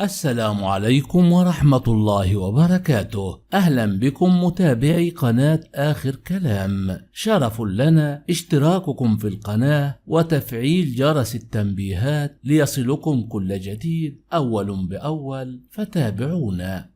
السلام عليكم ورحمة الله وبركاته. أهلا بكم متابعي قناة آخر كلام. شرف لنا اشتراككم في القناة وتفعيل جرس التنبيهات ليصلكم كل جديد أول بأول، فتابعونا.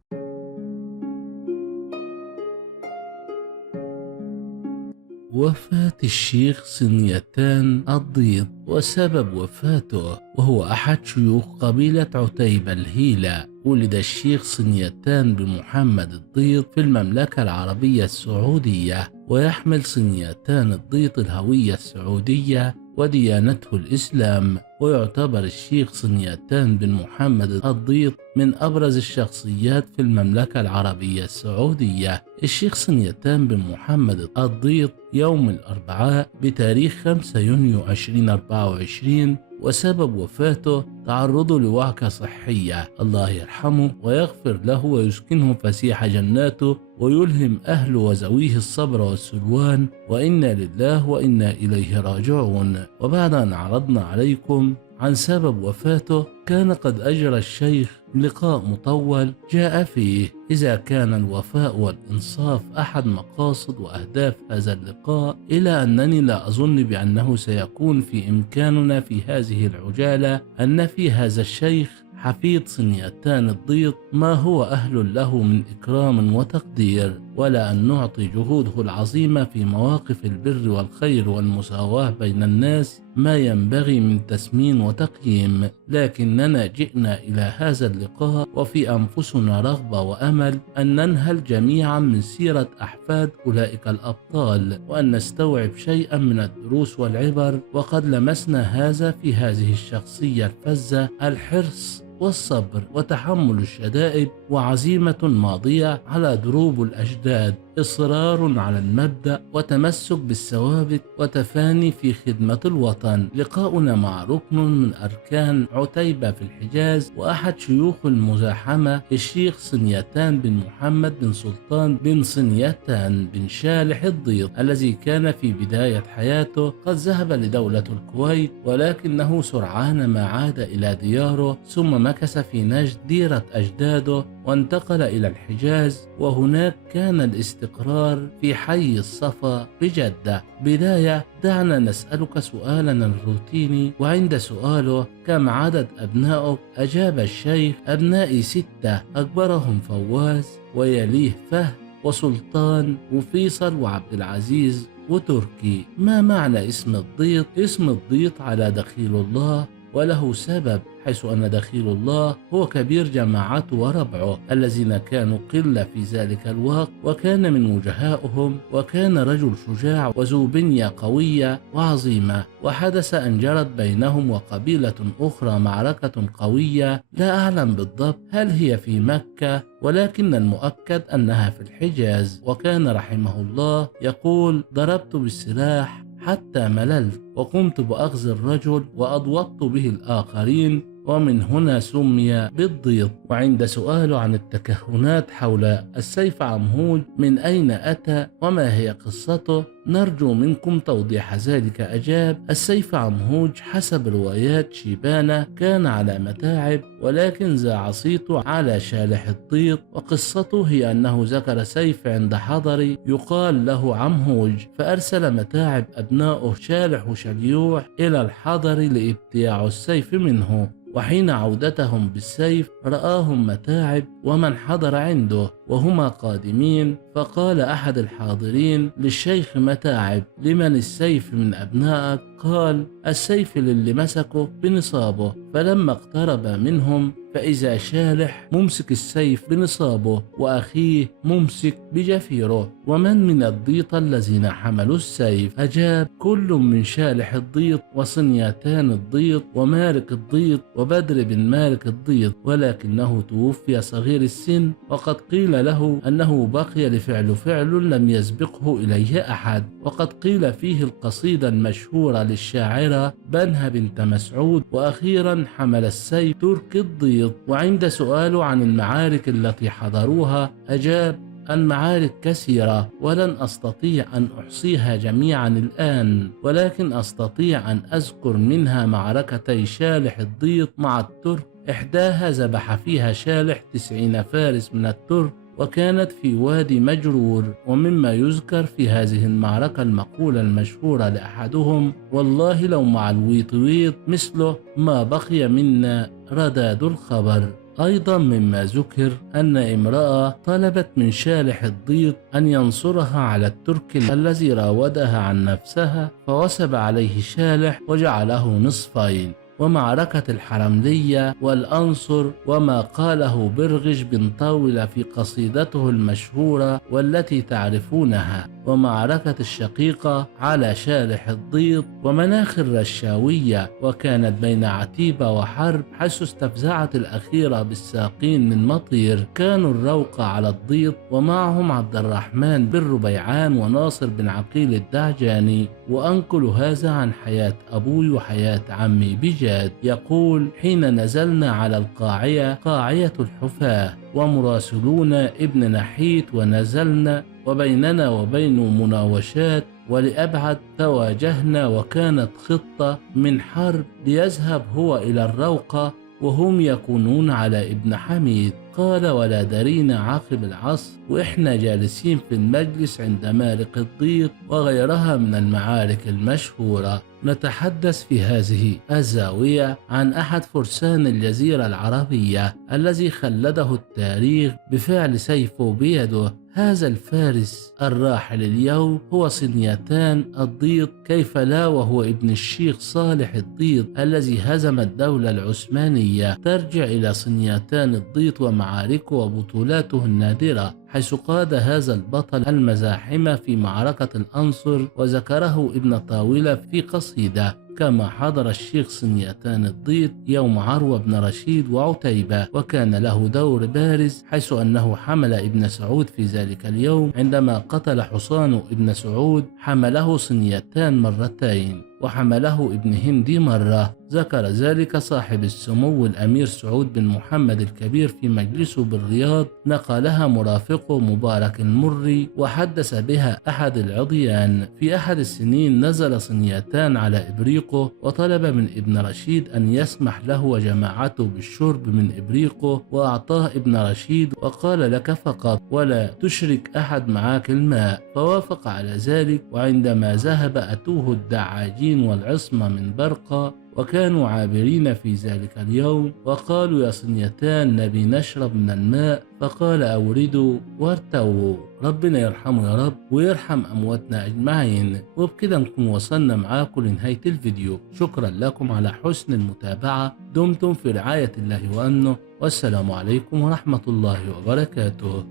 وفاة الشيخ صنيتان الضيط، وسبب وفاته وهو أحد شيوخ قبيلة عتيبة الهيلة. ولد الشيخ صنيتان بن محمد الضيط في المملكة العربية السعودية، ويحمل صنيتان الضيط الهوية السعودية وديانته الإسلام. ويعتبر الشيخ صنيتان بن محمد الضيط من أبرز الشخصيات في المملكة العربية السعودية. الشيخ صنيتان بن محمد الضيط يوم الأربعاء بتاريخ 5 يونيو 2024، وسبب وفاته تعرضه لوعكة صحية. الله يرحمه ويغفر له ويسكنه فسيح جناته، ويلهم أهله وزويه الصبر والسلوان، وإنا لله وإنا إليه راجعون. وبعد أن عرضنا عليكم عن سبب وفاته، كان قد أجرى الشيخ لقاء مطول جاء فيه إذا كان الوفاء والإنصاف أحد مقاصد وأهداف هذا اللقاء، إلى أنني لا أظن بأنه سيكون في إمكاننا في هذه العجالة أن نفي هذا الشيخ حفيد صنيتان الضيط ما هو أهل له من إكرام وتقدير، ولا أن نعطي جهوده العظيمة في مواقف البر والخير والمساواة بين الناس ما ينبغي من تسمين وتقييم. لكننا جئنا إلى هذا اللقاء وفي أنفسنا رغبة وأمل أن ننهل جميعا من سيرة أحفاد أولئك الأبطال، وأن نستوعب شيئا من الدروس والعبر. وقد لمسنا هذا في هذه الشخصية الفذة: الحرص والصبر وتحمل الشدائد، وعزيمة ماضية على دروب الأجداد، إصرار على المبدأ وتمسك بالثوابت، وتفاني في خدمة الوطن. لقاؤنا مع ركن من أركان عتيبة في الحجاز، وأحد شيوخ المزاحمة، الشيخ صنيتان بن محمد بن سلطان بن صنيتان بن شالح الضيط، الذي كان في بداية حياته قد ذهب لدولة الكويت، ولكنه سرعان ما عاد إلى دياره، ثم مكث في نجد ديرة أجداده، وانتقل إلى الحجاز، وهناك كان الاستقرار في حي الصفا بجدة. بداية دعنا نسألك سؤالنا الروتيني، وعند سؤاله كم عدد أبنائك؟ أجاب الشيخ: أبنائي 6، أكبرهم فواز ويليه فهد وسلطان وفيصل وعبد العزيز وتركي. ما معنى اسم الضيط؟ اسم الضيط على دخيل الله، وله سبب، حيث أن دخيل الله هو كبير جماعته وربعه الذين كانوا قلة في ذلك الوقت، وكان من وجهائهم، وكان رجل شجاع وذو بنية قوية وعظيمة. وحدث أن جرت بينهم وقبيلة أخرى معركة قوية، لا أعلم بالضبط هل هي في مكة، ولكن المؤكد أنها في الحجاز. وكان رحمه الله يقول: ضربت بالسلاح حتى مللت، وقمت بأخذ الرجل وأضوضت به الآخرين، ومن هنا سمي بالضيط. وعند سؤاله عن التكهنات حول السيف عمهوج من أين أتى وما هي قصته، نرجو منكم توضيح ذلك. أجاب: السيف عمهوج حسب روايات شيبانة كان على متاعب، ولكن ذاع صيته على شالح الضيط. وقصته هي أنه ذكر سيف عند حضري يقال له عمهوج، فأرسل متاعب أبنائه شالح وشليوح إلى الحضر لابتياع السيف منه. وحين عودتهم بالسيف رآهم متاعب ومن حضر عنده وهما قادمين، فقال أحد الحاضرين للشيخ متاعب: لمن السيف من أبنائك؟ قال: السيف للي مسكه بنصابه. فلما اقترب منهم فإذا شالح ممسك السيف بنصابه، وأخيه ممسك بجفيره. ومن من الضيط الذين حملوا السيف؟ أجاب: كل من شالح الضيط وصنيتان الضيط ومالك الضيط وبدر بن مالك الضيط، ولكنه توفي صغير السن، وقد قيل له أنه بقي لفعل فعل لم يسبقه إليه أحد. وقد قيل فيه القصيدة المشهورة للشاعرة بنها بنت مسعود: وأخيرا حمل السيف ترك الضيط. وعند سؤاله عن المعارك التي حضروها أجاب: المعارك كثيرة ولن أستطيع أن أحصيها جميعا الآن، ولكن أستطيع أن أذكر منها معركتي شالح الضيط مع الترك إحداها ذبح فيها شالح 90 فارس من الترك، وكانت في وادي مجرور. ومما يذكر في هذه المعركة المقولة المشهورة لأحدهم: والله لو مع الويطويط مثله ما بقي منا رداد الخبر. أيضا مما ذكر أن امرأة طلبت من شالح الضيط أن ينصرها على الترك الذي راودها عن نفسها، فوثب عليه شالح وجعله نصفين. ومعركة الحرملية والأنصر وما قاله برغش بن طاولة في قصيدته المشهورة والتي تعرفونها، ومعركة الشقيقة على شالح الضيط، ومناخ الرشاوية، وكانت بين عتيبة وحرب، حيث استفزعت الأخيرة بالساقين من مطير. كانوا الروقة على الضيط ومعهم عبد الرحمن بن ربيعان وناصر بن عقيل الدعجاني. وأنقل هذا عن حياة أبوي وحياة عمي بجاد. يقول: حين نزلنا على القاعية، قاعية الحفاة، ومراسلون ابن نحيت، ونزلنا وبيننا وبين مناوشات، ولأبعد تواجهنا، وكانت خطة من حرب ليذهب هو إلى الروقة وهم يكونون على ابن حميد. قال: ولا درينا عقب العصر وإحنا جالسين في المجلس عند مارق الضيط وغيرها من المعارك المشهورة. نتحدث في هذه الزاوية عن أحد فرسان الجزيرة العربية الذي خلده التاريخ بفعل سيفه بيده. هذا الفارس الراحل اليوم هو صنيتان الضيط، كيف لا، وهو ابن الشيخ صالح الضيط الذي هزم الدولة العثمانية. ترجع إلى صنيتان الضيط ومعاركه وبطولاته النادرة، حيث قاد هذا البطل المزاحم في معركة الأنصر، وذكره ابن طاولة في قصيدة: كما حضر الشيخ صنيتان الضيط يوم عروة بن رشيد وعتيبة، وكان له دور بارز، حيث أنه حمل ابن سعود في ذلك اليوم عندما قتل حصان ابن سعود، حمله صنيتان مرتين، وحمله ابن هندي مرة. ذكر ذلك صاحب السمو الأمير سعود بن محمد الكبير في مجلسه بالرياض، نقلها مرافقه مبارك المري، وحدث بها أحد العضيان. في أحد السنين نزل صنيتان على إبريقه، وطلب من ابن رشيد أن يسمح له وجماعته بالشرب من إبريقه، وأعطاه ابن رشيد وقال: لك فقط، ولا تشرك أحد معك الماء. فوافق على ذلك. وعندما ذهب أتوه الدعاجين والعصمة من برقة، وكانوا عابرين في ذلك اليوم، وقالوا: يا صنيتان، نبي نشرب من الماء. فقال: أوردوا وارتووا. ربنا يرحمه يا رب، ويرحم أمواتنا أجمعين. وبكده نكون وصلنا معاكم لنهاية الفيديو. شكرا لكم على حسن المتابعة. دمتم في رعاية الله وأمنه، والسلام عليكم ورحمة الله وبركاته.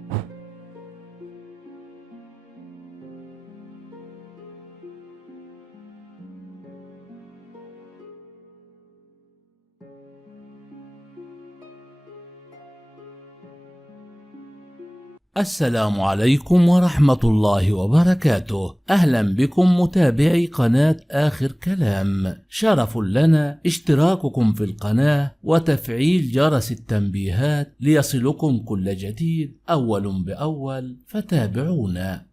السلام عليكم ورحمة الله وبركاته. أهلا بكم متابعي قناة آخر كلام. شرف لنا اشتراككم في القناة وتفعيل جرس التنبيهات ليصلكم كل جديد أول بأول، فتابعونا.